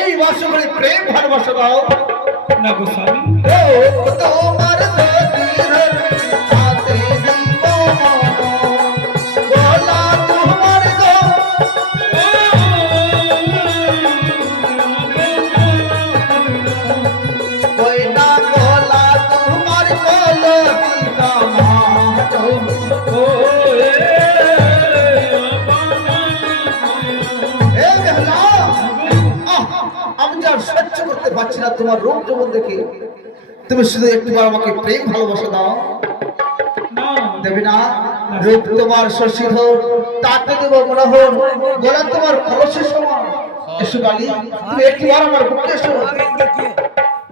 এই বর্ষ করে প্রেম ভালোবাসা দাও না গোস্বামী। তোমার পাচ্ছি না তোমার রূপ যৌবন দেখে, তুমি শুধু একটিবার আমাকে প্রেম ভালোবাসা দাও। দেবে না? রূপ তোমার শশীধর, তাতে দেব মনোহর, গলা তোমার কলসের সমান। এসো কালী, তুমি একটিবার আমার বুকে এসো।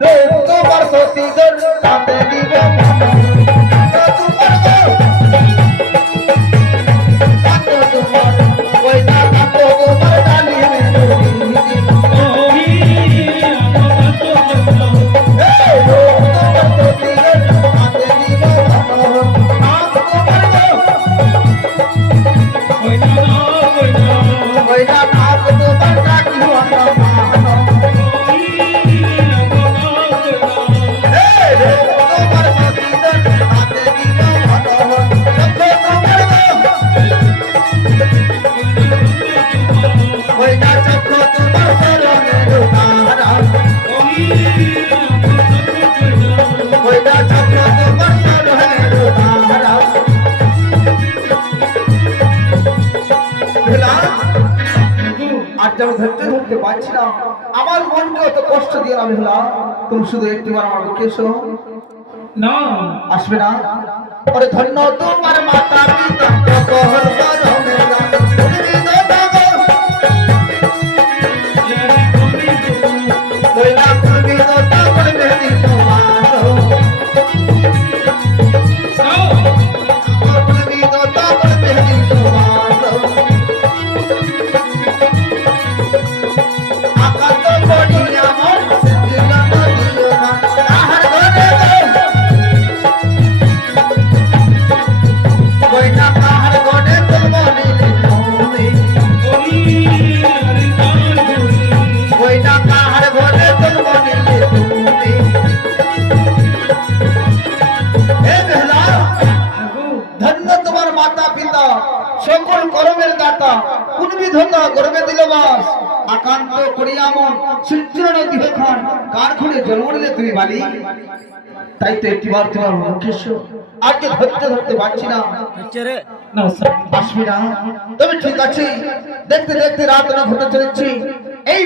রূপ তোমার শশীধর, তাতে দেব আমার মনকে অত কষ্ট দিয়ে আমি হলাম। তুমি শুধু একটিবার আমার বুকে এসো না। আসবে না? ওরে ধন্য তোমার মাতা পিতা সকল করমের দাতা, কুলবিধতা গর্বে দিল বাস, আকান্ত করিয়া মন সূর্য দিবে খান, কার খুলে জন্ম নিলে তুমি বালি। তাই তো একটিবার তোমার মুখে এসো। আজকে ধরতে ধরতে পারছি না। আসবি না? তবে ঠিক আছে, দেখতে দেখতে রাত ঘটে চলেছি। এই